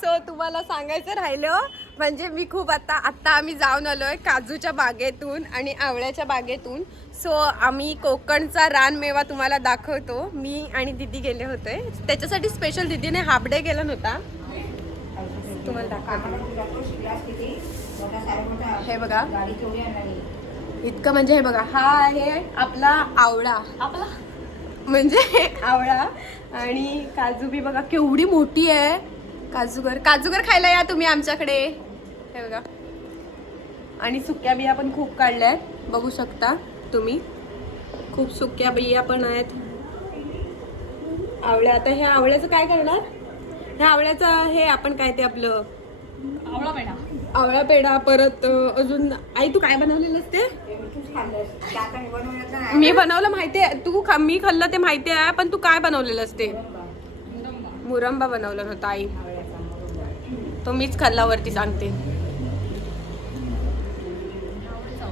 So तुम्हाला सांगायचं राहिलं म्हणजे मी खूप आता आम्ही जाऊन आलोय काजूच्या बागेतून आणि आवळ्याच्या बागेतून. सो आम्ही कोकणचा रानमेवा तुम्हाला दाखवतो. मी आणि दीदी गेले होते त्याच्यासाठी. स्पेशल दीदीने हाफ डे केला नव्हता. तुम्हाला दाखवतो. हे बघा इतकं म्हणजे हे बघा हा आहे आपला आवळा. आपला म्हणजे आवळा आणि काजू बी बघा केवढी मोठी आहे. काजूगर खायला या तुम्ही आमच्याकडे. हे बघा आणि सुक्या बिया पण खूप काढल्यात बघू शकता तुम्ही. खूप सुक्या बिया पण आहेत. आवळ्या आता ह्या आवळ्याचं काय करणार. ह्या आवळ्याचं हे आपण काय ते आपलं आवळा पेढा. परत अजून आई तू काय बनवलेलंस ते. मी बनवलं माहितीये. मी खाल्लं ते माहिती आहे पण तू काय बनवलेलंस ते. मुरंबा बनवला होता आई. तो मीच खाल्ल्यावरती सांगते.